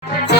I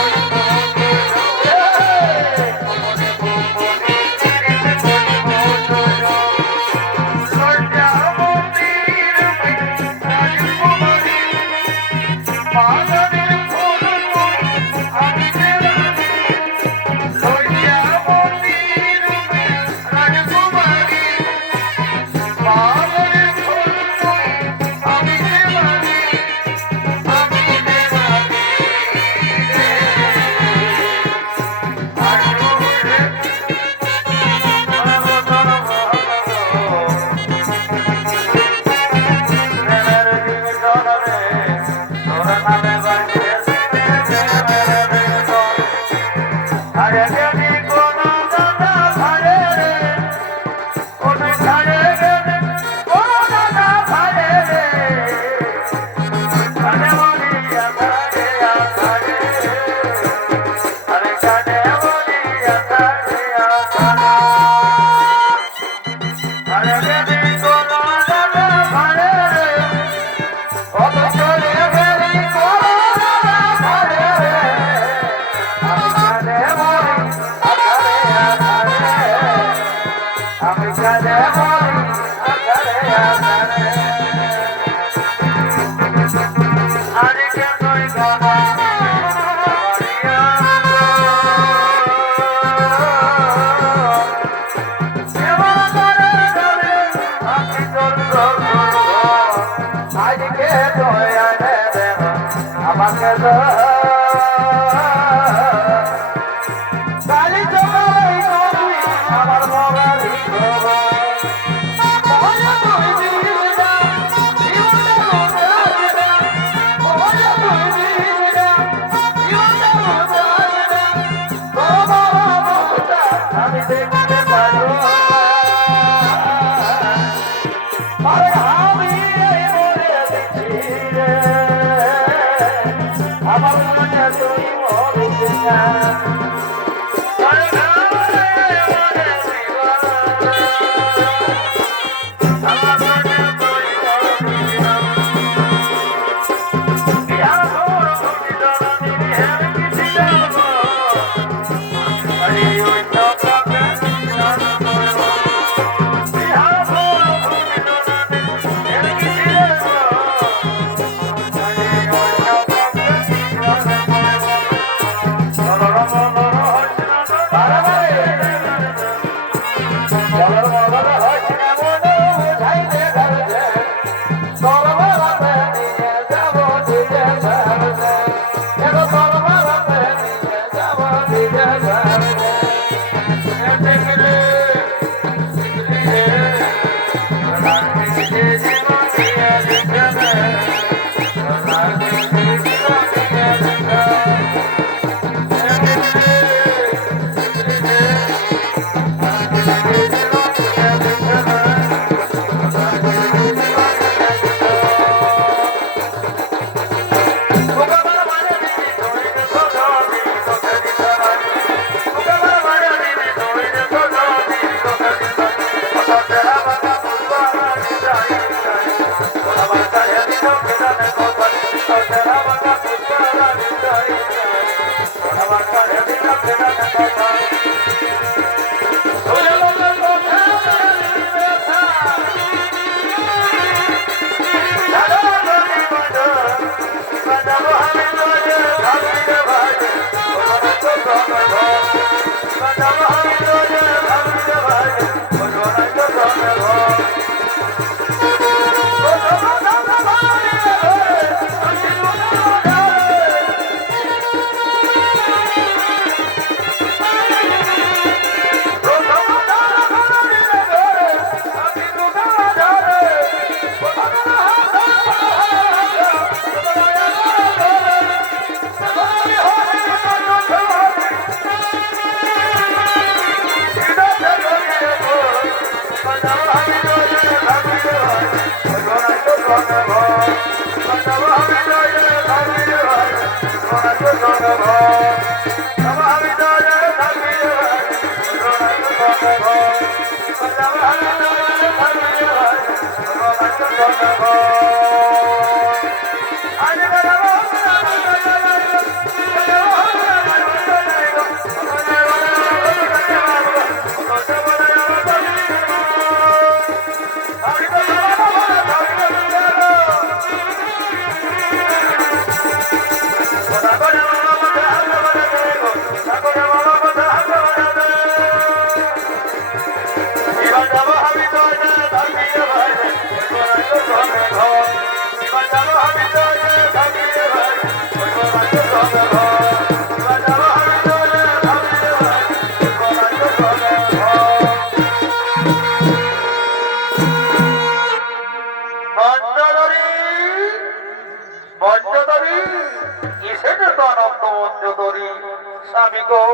স্বামী গো,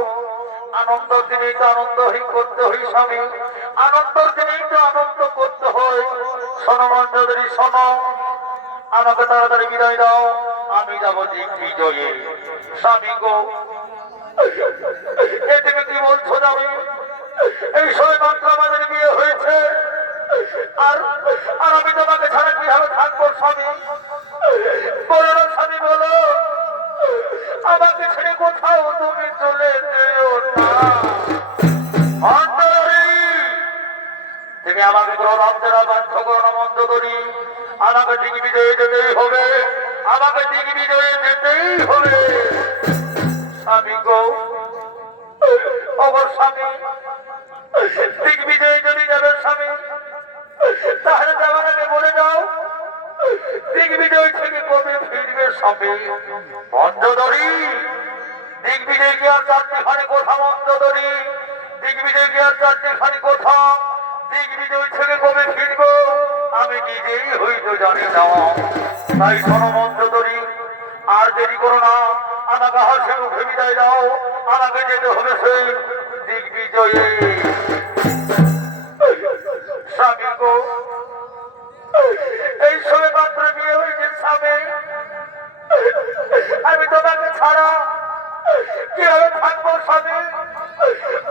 আনন্দ দিনে তো আনন্দ করতে হই স্বামী, আনন্দের দিনেই তো আনন্দ করতে হয়। শোনো মঞ্জুরি শোনো, আমাকে তাড়াতাড়ি বিদায় দাও, আমি যাবো দিক বিজয়ে। স্বামী গো, এ তুমি কি বলছো যাবে? এই সময় মাত্র আমাদের বিয়ে হয়েছে, আর আমি তোমাকে ছাড়া কিভাবে থাকবো স্বামী? বলো না স্বামী, বলো, আমাকে ছেড়ে কোথাও তুমি চলে যেও না। তুমি আমাকে কোনো রাত্রেরা বাধ্য করো না মঞ্জুরি, আমাকে দিক বিজয়ে যেতেই হবে, আমাকে দিক বিজয়ে যেতেই হবে। স্বামী গো, অবশ্য স্বামী, দিক বিজয়ে যদি যাবে স্বামী, তাহলে যাওয়ার আগে বলে যাও দিক বিজয় থেকে কবে ফিরবে স্বামী? মঞ্জুরি, দিক বিজয় কি আর চারটিখানি কোথা? মঞ্জুরি, দিক বিজয় কি আর চারটিখানি কোথা? দিক বিজয় থেকে কবে ফিরব আমি নিজেই হইতে জানি না। তাই শোনো মঞ্জুরি, আর দেরি করো না, আমাকে হাসে মুখে বিদায় দাও, আমাকে যেতে হবে সেই দিক বিজয়ে। স্বামী গো, এই সময় মাত্র বিয়ে হয়েছে স্বামী, আমি তোমাকে ছাড়া কিভাবে থাকবো স্বামী?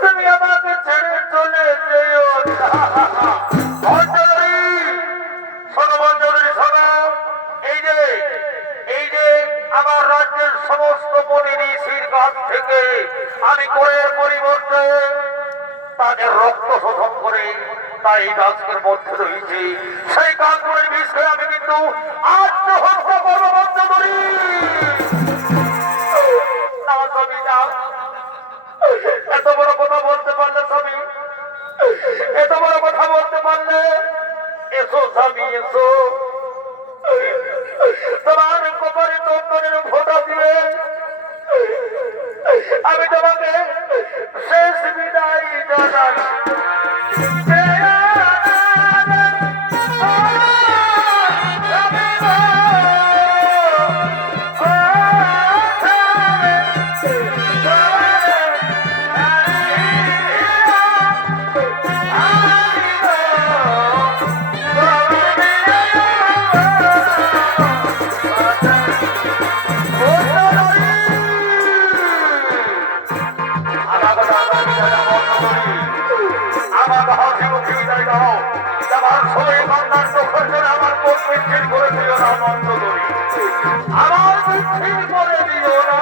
তুমি আমাকে ছেড়ে চলে যেও না। শোনো মঞ্জুরি শোনো, এই যে আমার রাজ্যের সমস্ত মনি ঋষির কাছ থেকে আমি কয়ের পরিবর্তে তাদের রক্ত শোষণ করে তাই রাজকের মধ্যে রয়েছে, সেই কাজগুলির বিষয়ে আমি কিন্তু আত্মহত্যা করবো মঞ্জুরি। না স্বামী না, এত বড় কথা বলতে পারলে স্বামী, এত বড় কথা বলতে পারলে, এসো স্বামী এসো, তোমার কপালে চন্দনের ফোঁটা দিয়ে আমি তোমাকে শেষ বিদায় জানাই। আমার মিছিল করে দিও না।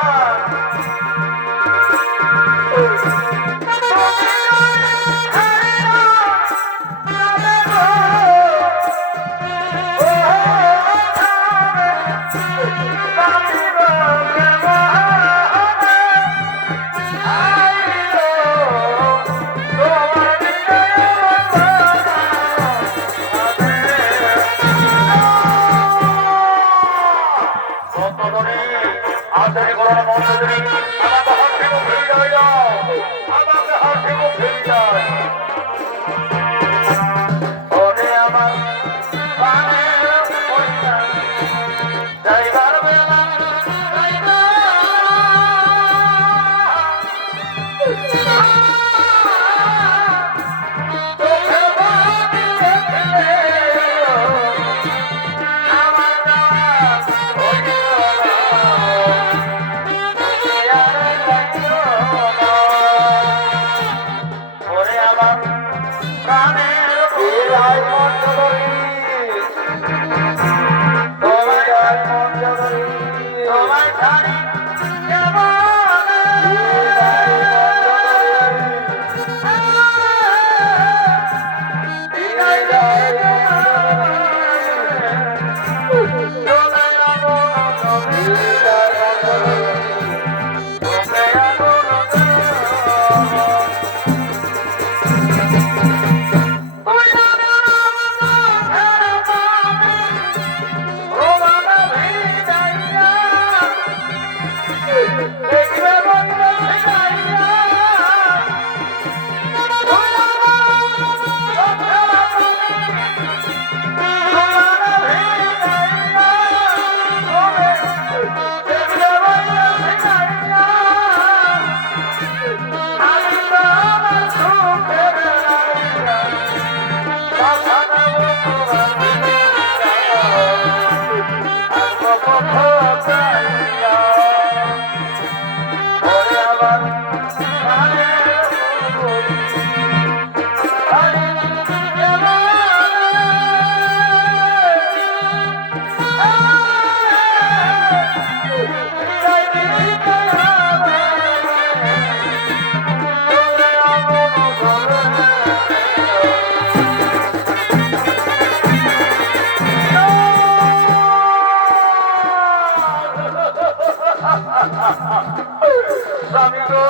স্বামী গো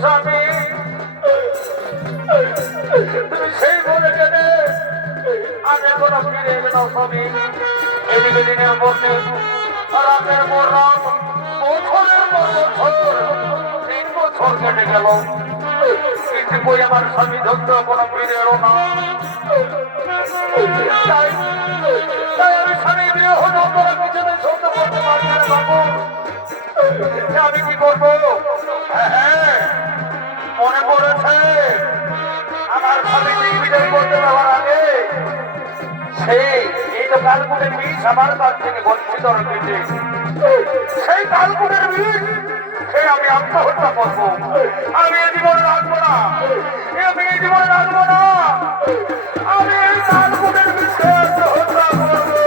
স্বামী তুমি সেই বলে গেলে আমি কোনো ফিরে এলে না স্বামী এদিকে দিনের মধ্যে রাতের পর রাত বছরের পর বছর 3 বছর কেটে গেল কিন্তু কই আমার স্বামী ধৈর্য কোনো ফিরে এলো না তাই আমি স্বামী বিরহ যন্ত্রণা কিছুতে সহ্য করতে পারি না বাবু আমি কি করবো মনে পড়েছে আমার স্বামী বিজয় করতে দেওয়ার আগে সেই এই তো কালকুটের বিষ আমার কাছ থেকে বঞ্চিত রেখেছে সেই কালকুটের বিষ সে আমি আত্মহত্যা করবো আমি এই জীবনে রাখবো না আমি এই জীবনে রাখবো না আমি এই কালকুটের বিষে আত্মহত্যা করবো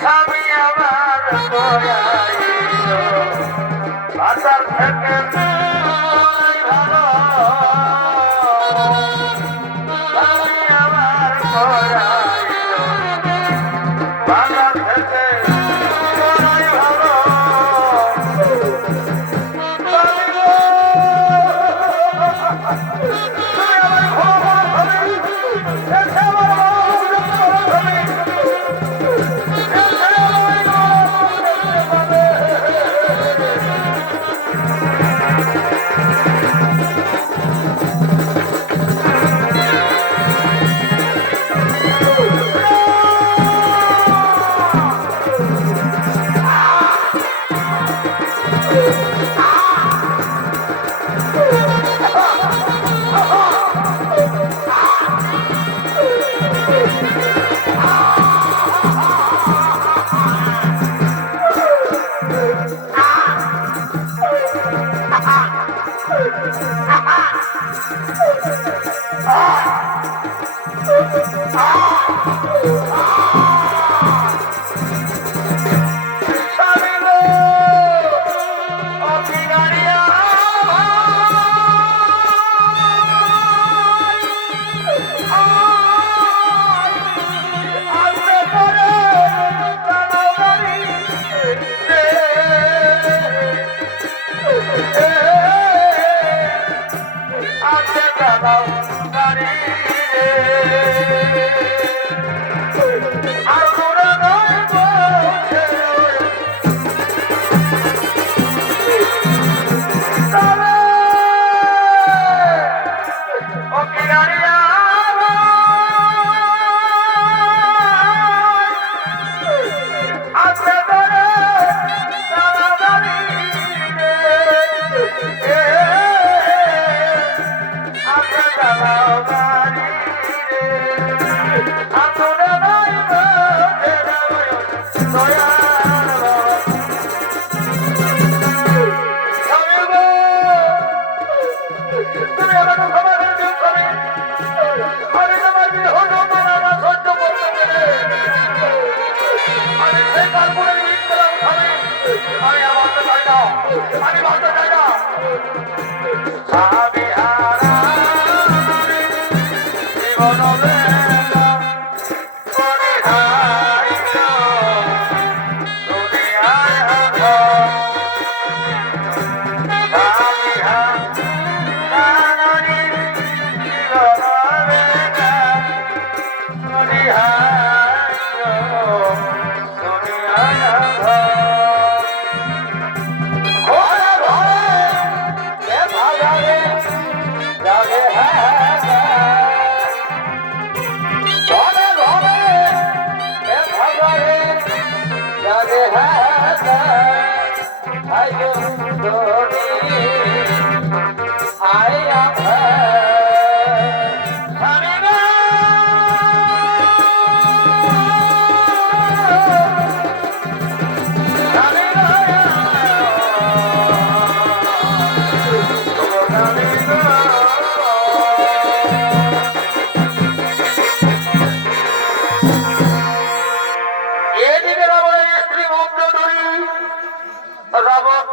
স্বামী আমার বাজার থেকে ভালো স্বামী আমার বাজার থেকে ভালো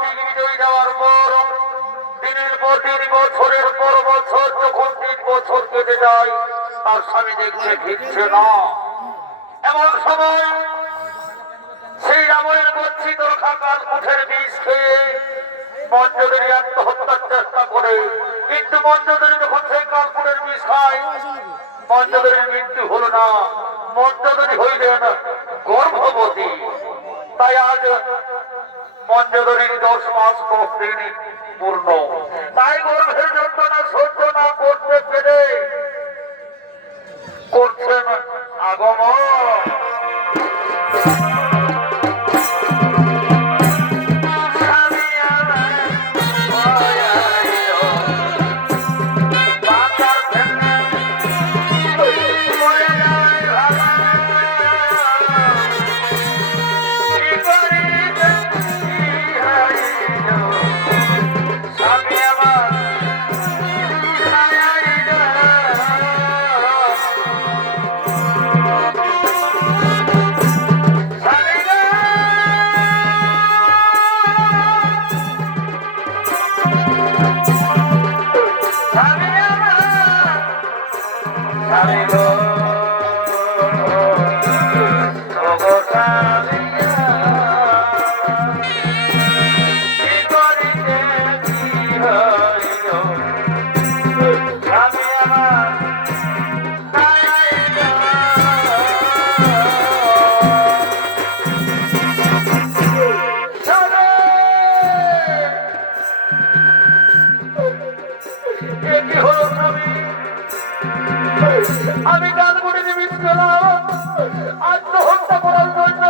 দিগ্বিজয় যাওয়ার পর দিনের পর দিন বছরের পর বছর যখন 3 বছর কেটে যায় তার স্বামী দেখতে ফিরছে না। এমন সময় সেই রাবণের গচ্ছিত রক্ষা কালকুঠের বিষ খেয়ে মঞ্জুরি আত্মহত্যার চেষ্টা করে, কিন্তু মঞ্জুরি যখন সেই কালকুঠের বিষ খায় মঞ্জুরির মৃত্যু হল না, মঞ্জুরি হইলেন গর্ভবতী। তাই আজ মঞ্জুরির 10 মাস পূর্ণ। তাই গর্ভের যন্ত্রণা সহ্য না করতে পেরে করছেন আগমন। আমি গান করে নিমিত গেলাম আত্মহত্যা করার জন্য,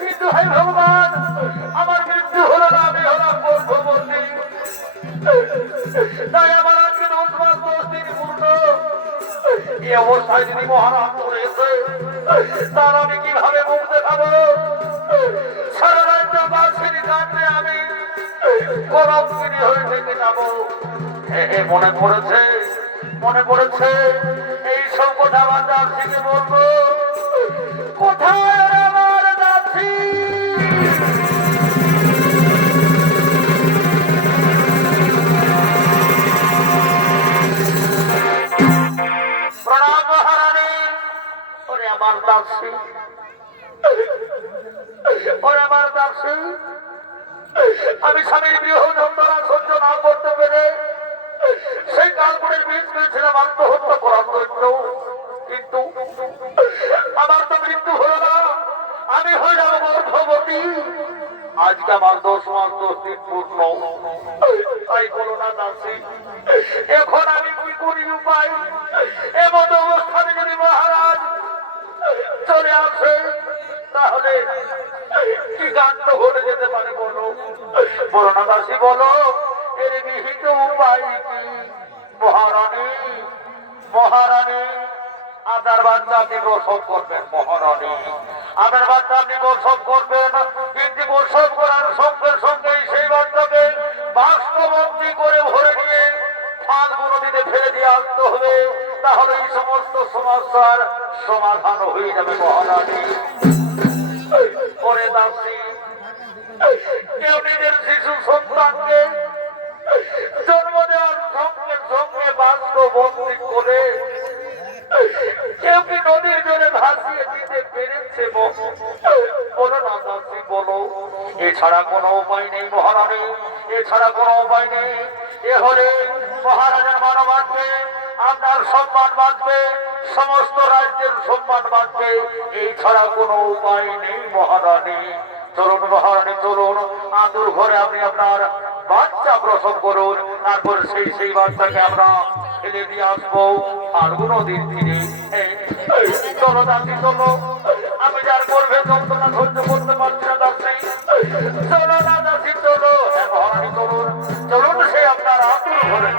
কিন্তু হাই ভগবান আমার মৃত্যু হলো না, আমি হলাম গর্ভবতী। তাই আমার আজকে 10 মাস 10 দিন পূর্ণ। এই অবস্থায় যদি মহারাজ রয়েছে তার আমি কিভাবে মুখ দেখাবো? সারা রাজ্যবাসীর কাছে আমি কলঙ্কিনী হয়ে থেকে যাবো। মনে পড়েছে মনে পড়েছে এই সব কথা আমার দাসীকে বলবো। কোথায় আমার দাসী? প্রণাম মহারানী। ওরে আমার দাসী, ওরে আমার দাসী, আমি স্বামীর গৃহ যন্ত্রণা সহ্য না করতে পেরে সেই কালকুটের বীজ পেয়েছিলাম আত্মহত্যা করার জন্য, কিন্তু আমার তো মৃত্যু হলো না, আমি হয়ে যাবো গর্ভবতী। আজকে আমার 10 মাস 10 দিন পূর্ণ। তাই বলো না দাসী, এখন আমি কি করি উপায়? এমন অবস্থানে যদি মহারাজ চলে আসে তাহলে কি কাণ্ড ঘটে যেতে পারে বলো? বলো না দাসী, বলো এর বিহিত উপায় কি? মহারানী, মহারানী, আপনার বাচ্চা আপনি প্রসব করবেন। মহারানী, আপনার বাচ্চা আপনি প্রসব করবেন, কিন্তু প্রসব করার সঙ্গে সঙ্গে সেই বাচ্চাকে বাষ্পবন্দী করে ভরে নিয়ে ফাল্গু নদীতে ফেলে দিয়ে আসতে হবে, তাহলে এই সমস্ত সমস্যার সমাধান হয়ে যাবে। মহারানী, পরে দাসী, কেউ নিজের শিশু সন্তানকে জন্ম দেওয়ার সঙ্গে সঙ্গে বাষ্পবন্দী করে কেউ কি নদীর জলে ভাসিয়ে দিতে পেরেছে? বলো না দাসী, বলো। এছাড়া কোনো উপায় নেই মহারানী, এছাড়া কোনো উপায় নেই। এ হলে মহারাজার মান বাঁচবে, আপনার সম্মান বাঁচবে, সমস্ত রাজ্যের সম্মান বাঁচবে। এই ছাড়া কোনো উপায় নেই মহারানী। চলুন মহারানী, চলুন, আতুর ঘরে আপনি আপনার বাচ্চা প্রসব করুন, তারপর সেই বাচ্চাকে আমরা ফেলে দিয়ে আসবো ফাল্গু নদীর তীরে। চলো দাসী, চলো, আমি যার গর্ভে যন্ত্রণা সহ্য করতে পারছি না দাসী। চলো না দাসী, চলো। হ্যাঁ মহারানী, চলুন, চলুন, সে আপনার আতুর ঘরে।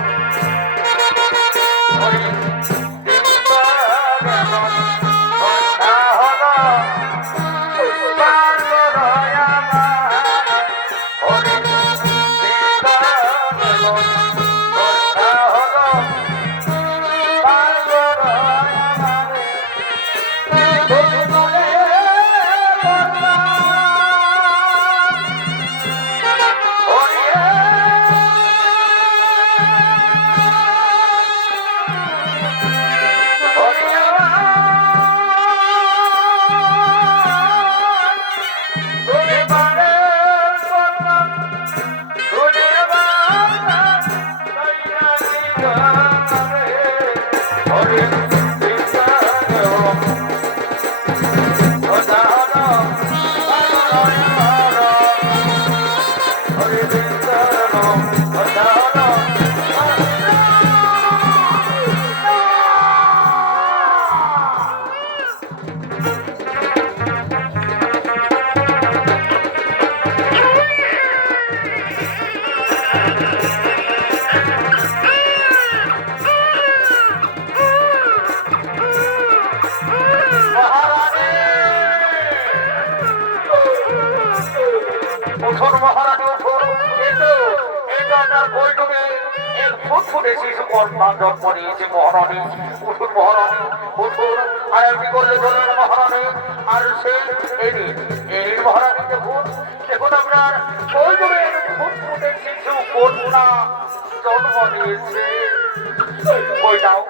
উঠুন মহারানী উঠুন, এই তো তার গোলটুকে এক ফুটফুটে শিশু কন্যা জন্ম নিয়েছে মহারানী। উঠুন মহারানী উঠুন, আর এমনি করলে চলুন মহারানী। আর সে এই মহারানী দেখুন দেখুন আপনার গোলটুকে ফুটফুটে শিশু কন্যা জন্ম নিয়েছে। কই দাও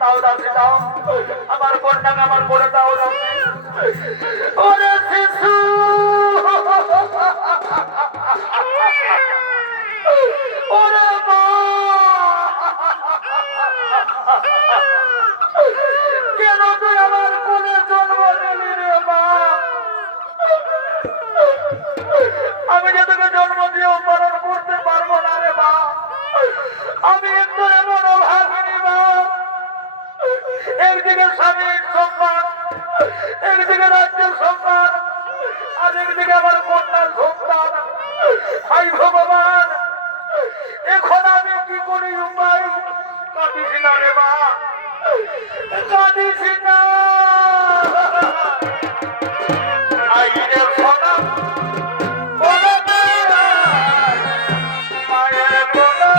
দাও দাসি দাও, আমার কন্যাকে আমার বলে দাও দাসি। ওরে শিশু ওরে মা, কেন তুই আমার কোলে জন্ম নিলি রে মা? আমি যে তোকে জন্ম দিয়েও পালন করতে পারবো না রে মা। আমি একটু এমন ভাবিনি মা। একদিকে স্বামীর সম্মান, একদিকে রাজ্যের সম্মান, আর একদিকে আমার কন্যার সন্তান। হাই ভগবান, এখন আমি কি করি উপায়? কাঁদিস না রে মা, কাঁদিস না। আইনের সোনা মায়ের কোলা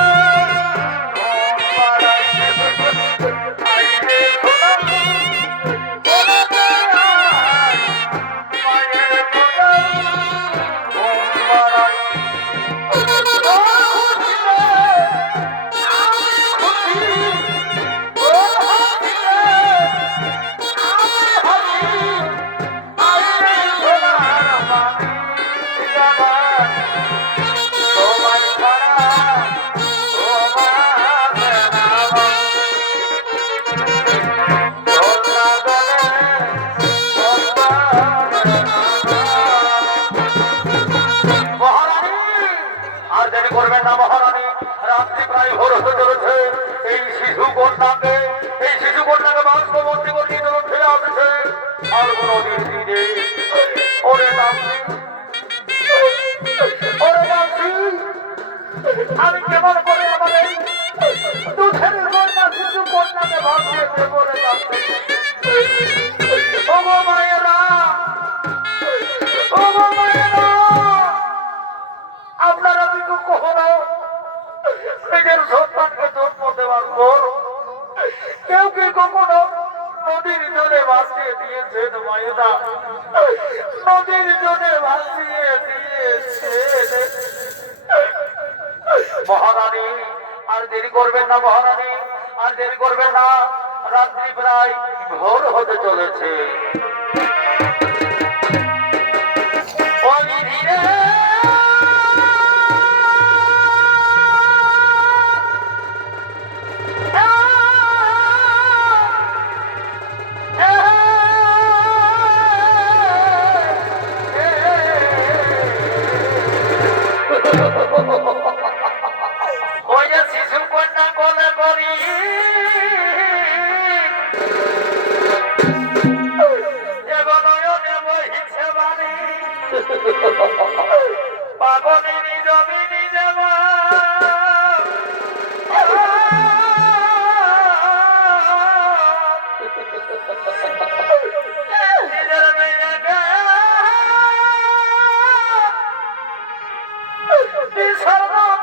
করবেন না মহারানী। রাত্রি প্রায় ভোর হতে চলেছে। এই শিশু কন্যাকে বাস্তবন্দি করিয়ে চলছে আসছে আর কোনো দিনে। ওরে দাসী ওরে দাসী, আমি কেমন করে আমার এই দুধের কন্যা শিশু কন্যাকে ভাসিয়ে দেবো রে দাসী। ওগো মায়েরা, ওগো মায়েরা, আপনারা কিন্তু কখনো নিজের সন্তানকে জন্ম দেওয়ার পর কেউ কি কখনো নদীর জলে ভাসিয়ে দিয়েছেন মায়েরা? নদীর জলে ভাসিয়ে দিয়েছেন। মহারানী আর দেরি করবেন না মহারানী, আর দেরি করবেন না। রাত্রি প্রায় ভোর হতে চলেছে। ওই যে শিশু কন্যা কোলে করি নয়নে বহিছে বাণী, পাগলের জমিনি দেবা নিজের মেয়েকে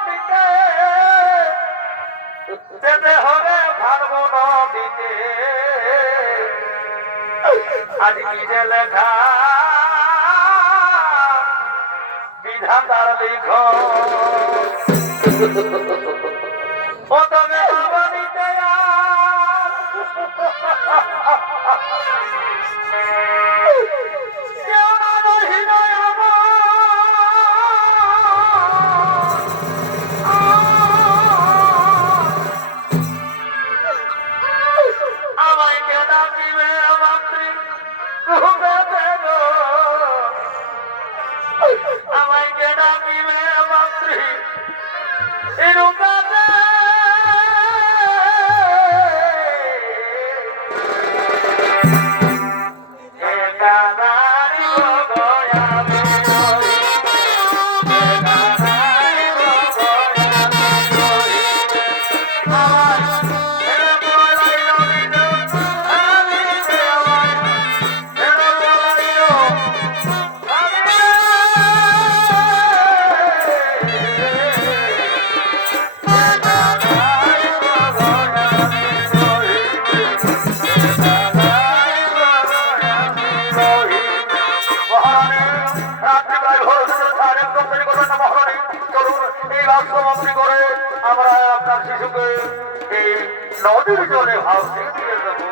দিতে যেতে হবে পারবো নদীতে। আজ কি যে লেখা বিধাতার লিখ, ও তবে বাবানিতে কেউ না রহিল আমায় কে ডাকিবে মাতৃ রূপে দেব, আমায় কে ডাকিবে মাতৃ রূপে দেব। সমাপ্তি করে আমরা আপনার শিশুকে এই নদীর জলে ভাসিয়ে দিয়ে দেবো।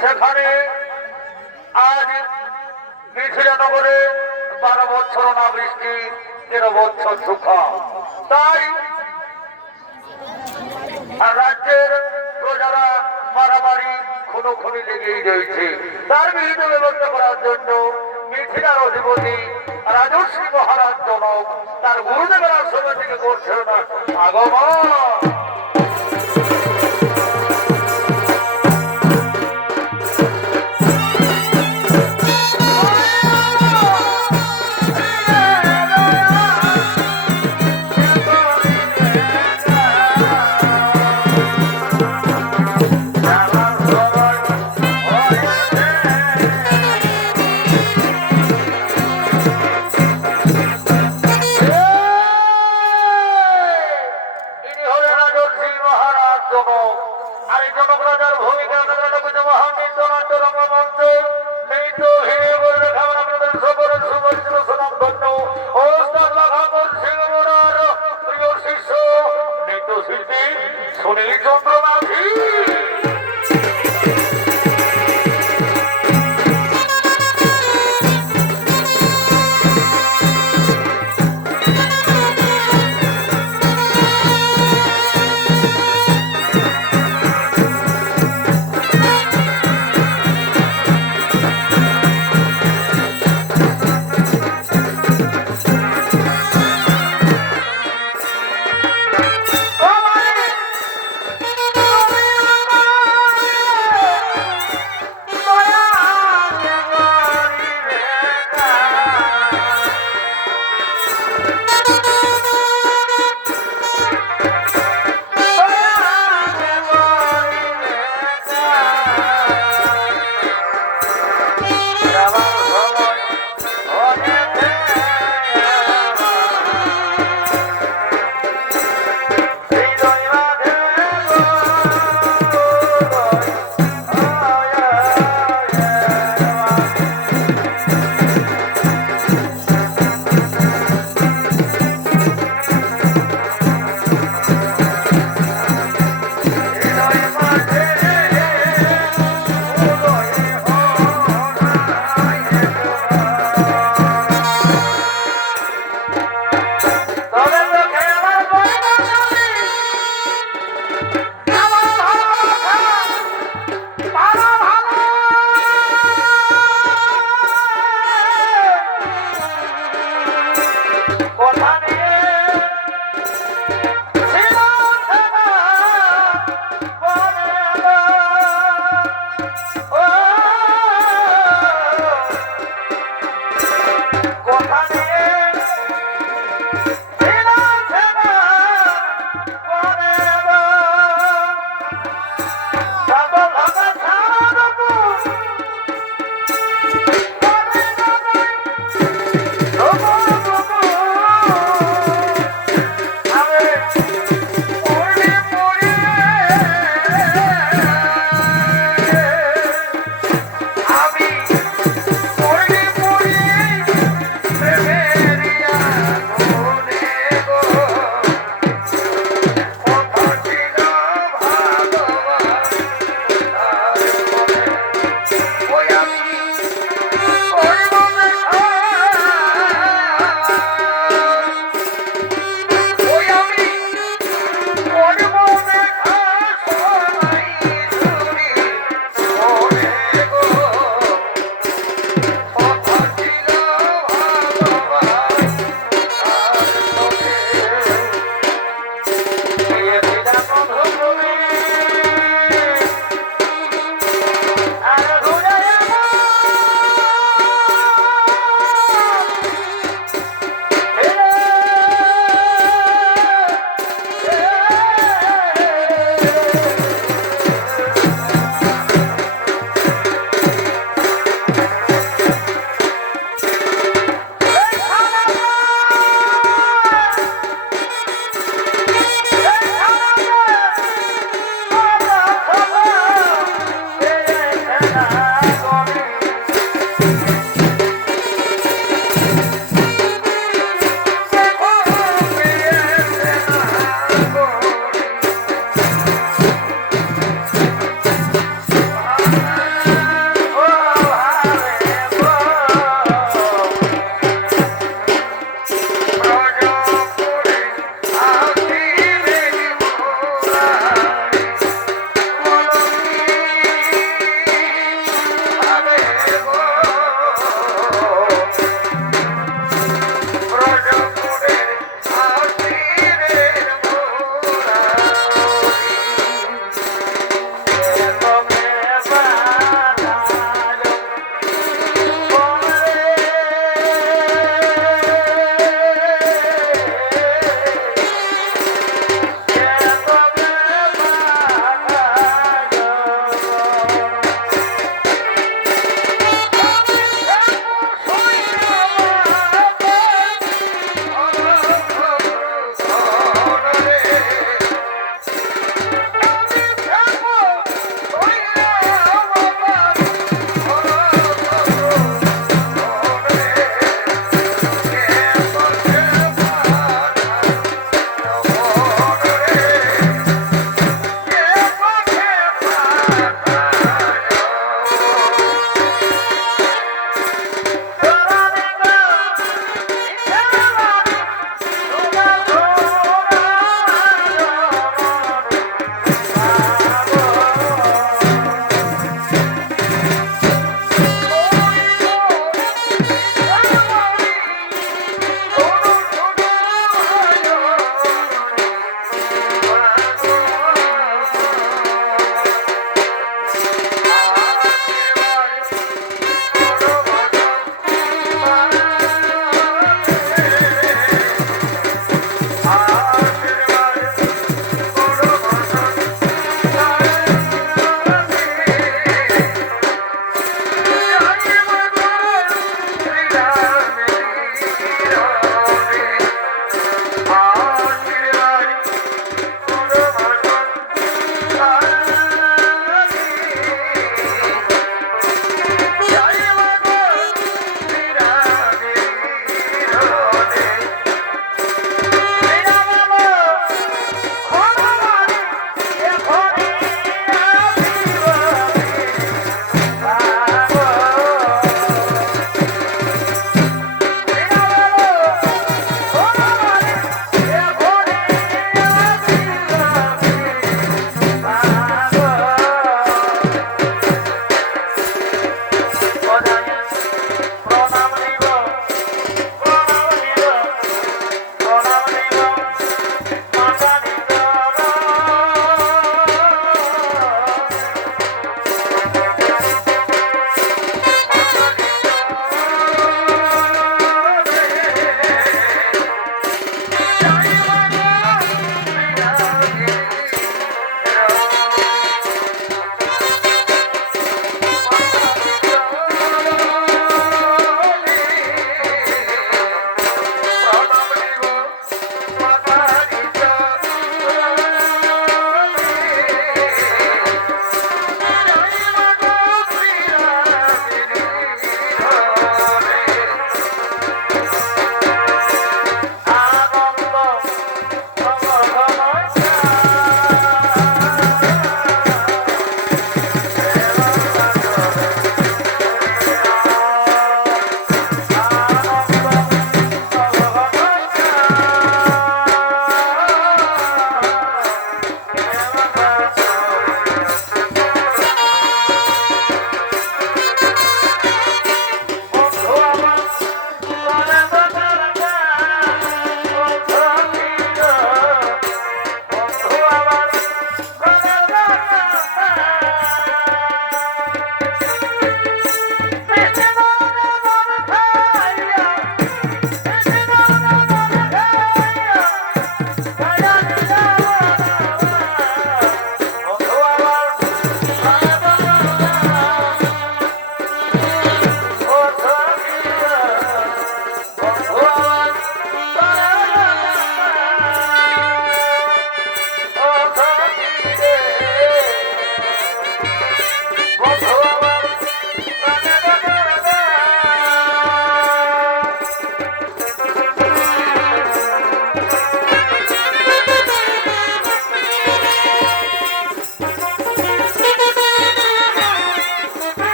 সেখানে আজ মিথিলানগরে 12 বছর না বৃষ্টি, 13 বছর সুখা। তাই রাজ্যের প্রজারা মারামারি খুনোখুনি লেগেই রয়েছে। তার বিহিত ব্যবস্থা করার জন্য মিথিলার অধিপতি রাজর্ষি মহারাজ জনক তার গুরুদেবের আশ্রমে থেকে করছিল না আগমন।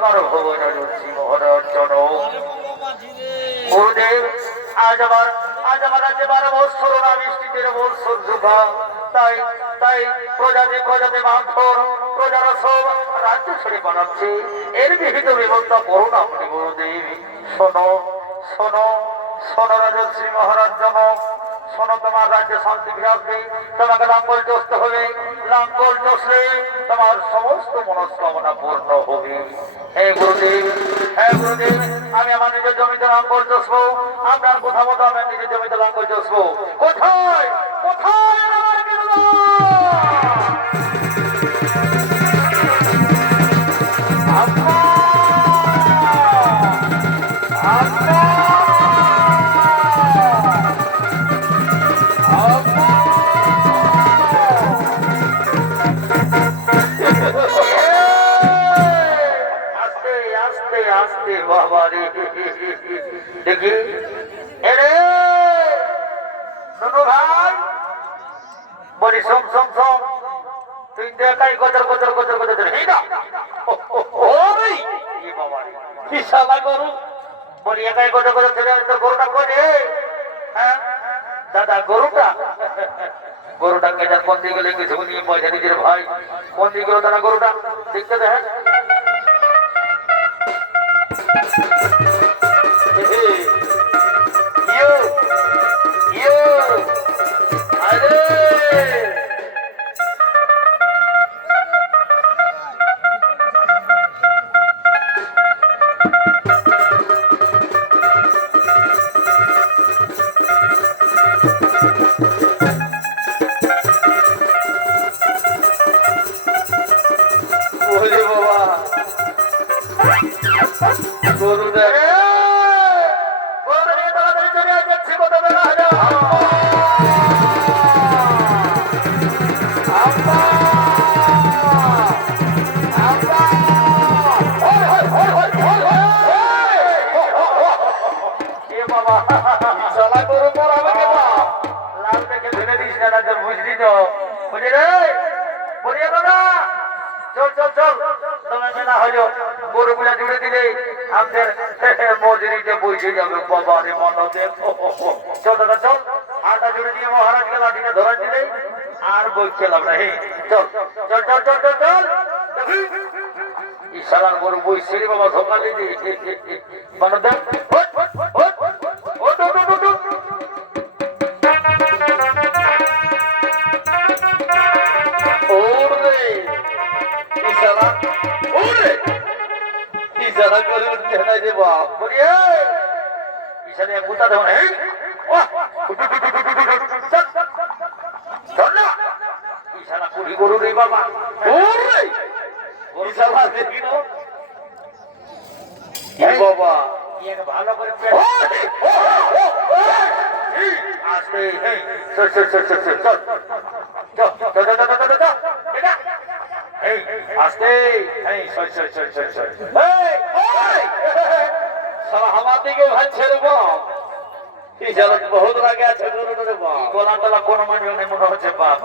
নমস্কার ভবন রুচি মহারাজ জন গুরুদেব। আজ আমার রাজ্যে 12 বৎসর অনাবৃষ্টির বৎসর যুগা, তাই তাই প্রজাতে মাংসর প্রজারা সব রাজ্য ছেড়ে বানাচ্ছে। এর বিহিত বিভক্ত করুন আপনি গুরুদেব। শোনো শোনো শোনো রাজশ্রী মহারাজ জনক, শোনো, তোমার রাজ্যে শান্তি ফিরাবে, তোমাকে লাঙ্গল চষতে হবে। লাঙ্গল চষলে তোমার সমস্ত মনস্কামনা পূর্ণ হবে। হে গুরুদেব, হে গুরুদেব, আমি আমার নিজের জমিতে লাঙ্গল চষবো। আপনার কথা মতো আমি নিজের জমিতে লাঙ্গল চষবো। কোথায় কোথায় আমার বিরোধী? আব্বা আব্বা বাবা রে, দেখি এরে নুনু ভাই, বলি সোম সোম সোম, তুই দেখাই গজর গজর গজর গজর হেই না ওই এই বাবা রে, কি শালা গরু, বলি একাই গজর গজর চলে তোর গরুটা কই রে? হ্যাঁ দাদা, গরুটা কে কোন দিকে গেলে কিছু নিয়ে পয়সা নিজের ভাই, কোন দিকে গেল দাদা গরুটা দেখতে দেখ। বুঝলি তো, বুঝলি রে, বলিয়া দাদা চল চল চল, তোমার মেলা হলো গরুগুলা জুড়ে দিলে আমাদের মজুরিতে বসে যাবে। বাবা রে মন্ডদেব, চল দাদা চল, হাঁটা জুড়ে দিয়ে মহারাজকে লাঠিটা ধরা দিলে আর বই খেলাম না। হে চল চল চল চল চল চল, ইশারার গরু বই ছেড়ে বাবা সকালে মন্ডদেব গরু রে বাবা, বাবা ভালো করে আসবে। চল চল চল চল চল চল আসতে, আমার দিকে ভাবছে রে বাপ, বহুত লাগে আছে গোলা তোলা কোন মানিও নেই মনে হচ্ছে বাপ।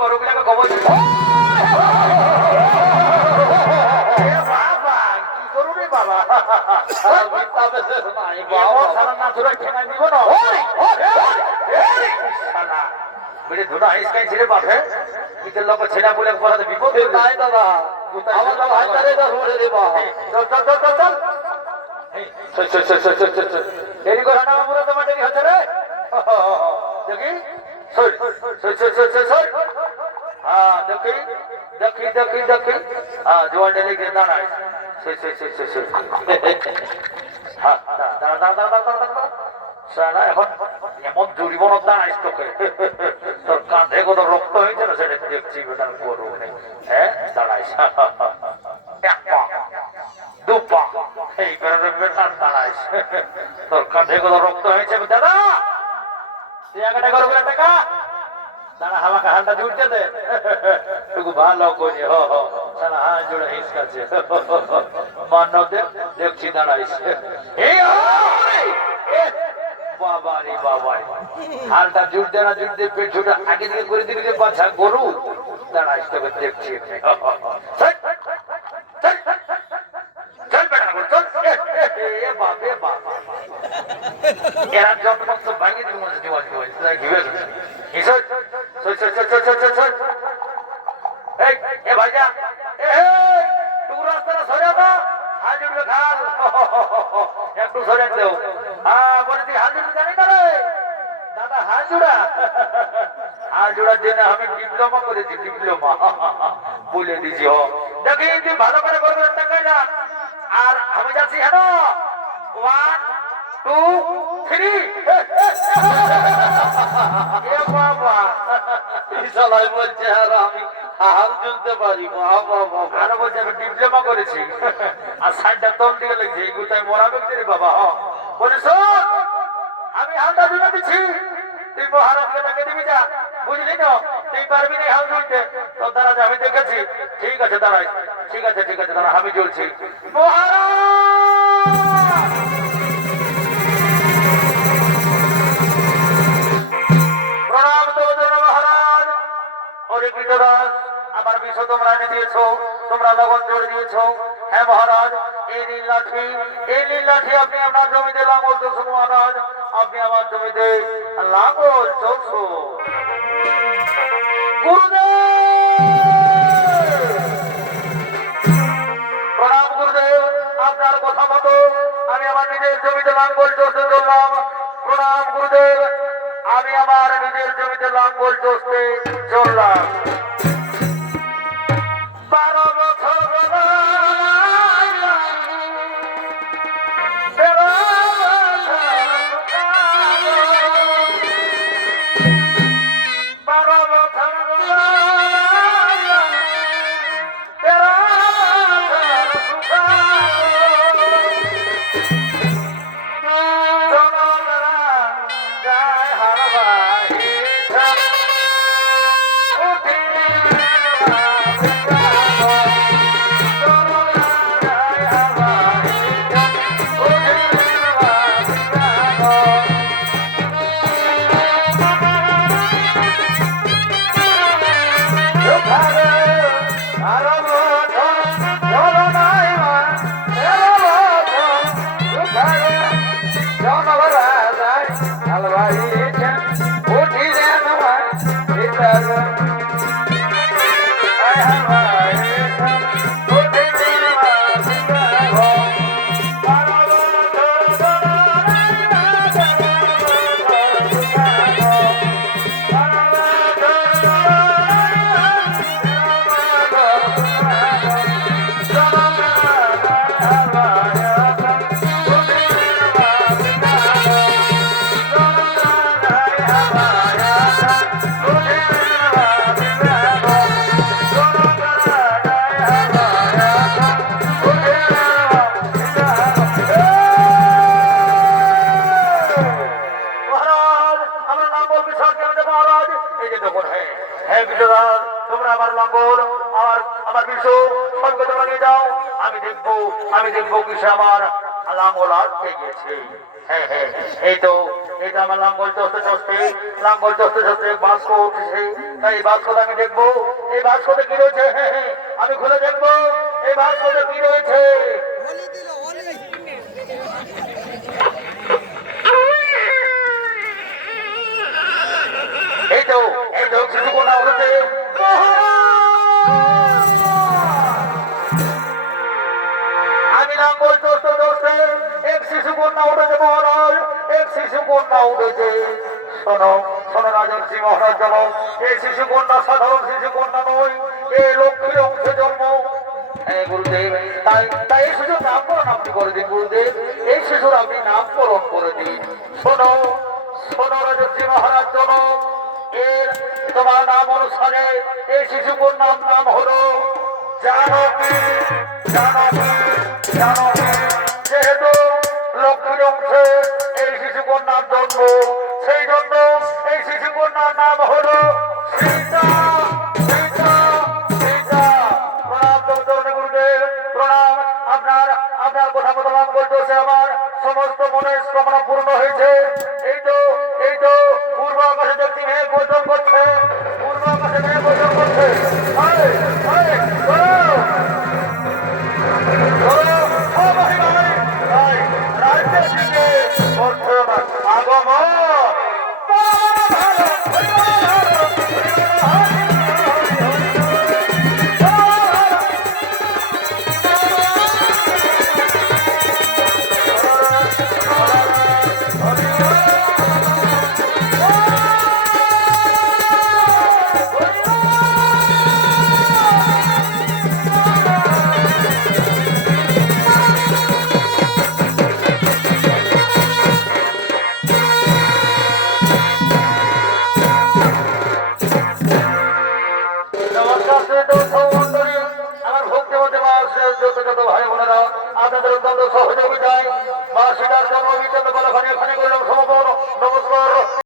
গরুগুলাকে খবর বাবা, কি করু রে বাবা, ঠেঙাই দিব না বেড়ে ধুনা হিসকাই ছেড়ে পাঠে নিজের লোক ছেড়া বলে বলাতে বিপদ নাই দাদা। আমার তো ভাই তারে দা রোড়ে রে বাবা, চল চল চল চল চল, দেরি করে না আমরা তোমার দেরি হচ্ছে রে। দেখি সর সর সর সর সর সর, হ্যাঁ দেখি দেখি দেখি দেখি, হ্যাঁ জোয়ার ডেলে গিয়ে দাঁড়ায়। সর সর সর সর সর, হ্যাঁ দাঁড়া দাঁড়া দাঁড়া দাঁড়া দাঁড়া, সারা এখন এমন জুড়িব না দাঁড়াইস তোকে, তোর কাঁধে কত রক্ত হয়েছে না সেটা দেখছি বেটার গরু। হ্যাঁ দাঁড়াইস, দুপা এই বেটার দাঁড়াইস, তোর কাঁধে কত রক্ত হয়েছে দাদা, তুই একটা গরু করে টাকা দাঁড়া, আমাকে হালটা জুড়তে দে ভালো করি। হ হ সারা হাত জুড়ে হিসকাছে মানব দেখছি দাঁড়াইস। বাবা রে বাবা, হালটা জুড়তে না জুড়তে পেছুটা আগে দিকে করে দিবি যে বাছা গরু দাঁড়াইস তোকে দেখছি। এরা জন্মস্ত ভাঙিয়ে দিব ভাইয়া টুকু রাস্তাটা সরে না হাল জুড়বে খাল একটু সরে দেও। হ্যাঁ বলে তুই হাল জুড়তে জানি না রে দাদা, হাল জোড়া হাল জোড়ার জন্য আমি ডিপ্লোমা করেছি, ডিপ্লোমা বলে দিছি। হ দেখি তুই ভালো করে করবে টাকায় না। আর আমি যাচ্ছি হ্যাঁ 1 2 3 বাবা বিশালাই বলছে আর আমি হাল চলতে পারি বাবা বাবা। আরো বলছে আমি ডিপ্লোমা করেছি আর সাইডটা তল দিকে লেগেছে এই গুতায় মরাবে রে বাবা। বলে শোন আমি হালটা জুড়ে দিচ্ছি, তুই মহারাজকে তাকে দিবি যা, বুঝলি তো? তুই পারবি না হাল জুড়তে, তো দাঁড়া আমি দেখেছি। ঠিক আছে দাঁড়াই, ঠিক আছে ঠিক আছে দাঁড়া আমি জ্বলছি। প্রণাম তোদের মহারাজ। ওরে কৃতদাস আমার বিষ তোমরা এনে দিয়েছ, তোমরা লবণ জোর দিয়েছ। হ্যাঁ মহারাজ, এই নীল লাঠি আপনি আপনার জমিতে লাঙ্গল চলছো মহারাজ, আপনি আমার জমিতে লাঙ্গল চলছো। প্রণাম গুরুদেব, আপনার কথা মতো আমি আমার নিজের জমিতে লাঙ্গল চলতে চললাম। প্রণাম গুরুদেব, আমি আমার নিজের জমিতে লাঙ্গল চলতে চললাম। 12 বছর আমি দেখবো কিসে আমার লাঙ্গল আটকে গেছে। হ্যাঁ হ্যাঁ এই তো এটা আমার লাঙ্গল চলতে চলতে বাস্ক উঠেছে। তাই এই বাস্কটা আমি দেখবো, এই বাস্কতে কি রয়েছে। হ্যাঁ হ্যাঁ আমি খুলে দেখবো এই বাস্কতে কি রয়েছে। এই তো কিছু কোনা উঠেছে। আমি লাঙ্গল চলতে এক শিশু কন্যা উঠেছে মহারাজ, এক শিশু কন্যা উঠেছে। শোনো শোনো রাজর্ষি মহারাজ, জানো এই শিশু কন্যা সাধারণ শিশু কন্যা নয়, এই লক্ষ্মীর অংশে জন্ম। হ্যাঁ গুরুদেব, তাই এই শিশুর নামকরণ আপনি করে দিন গুরুদেব, এই শিশুর আপনি নামকরণ করে দিন। শোনো শোনো রাজর্ষি মহারাজ, জানো এর তোমার নাম অনুসারে এই শিশু কন্যার নাম হলো জানকী। যেহেতু লক্ষ্মীর অংশে এই শিশু কন্যার জন্ম, সেই জন্য এই শিশু কন্যার নাম হলো সীতা। প্রণাম গুরুদেব, প্রণাম। আপনার কথা মতো নাম বলতেছে, আমার সমস্ত মনের কামনা পূর্ণ হয়েছে। এই কোথায়